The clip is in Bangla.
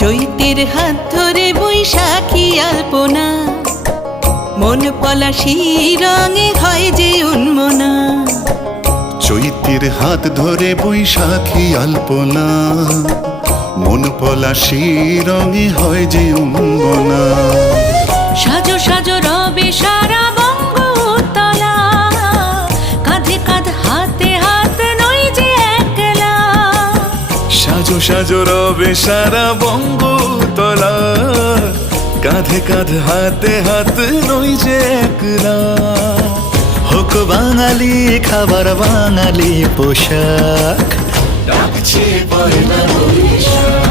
চৈতের হাত ধরে বৈশাখী আলপনা, মন পলাশি রঙে হয় যে উন্মনা। চৈতের হাত ধরে বৈশাখী আলপনা, মন পলাশি রঙে হয় যে উন্মনা। সাজো সাজো রবে সারা বঙ্গতলা, কাঁধে কাঁধ হাতে হাত নই যে একলা। সাজো সাজো রবে সারা বঙ্গতলা, কাঁধে কাঁধ হাতে হাত নই যে একলা। হোক বাঙালি খাবার বাঙালি পোশাক, ডাকছে পয়লা বৈশাখ।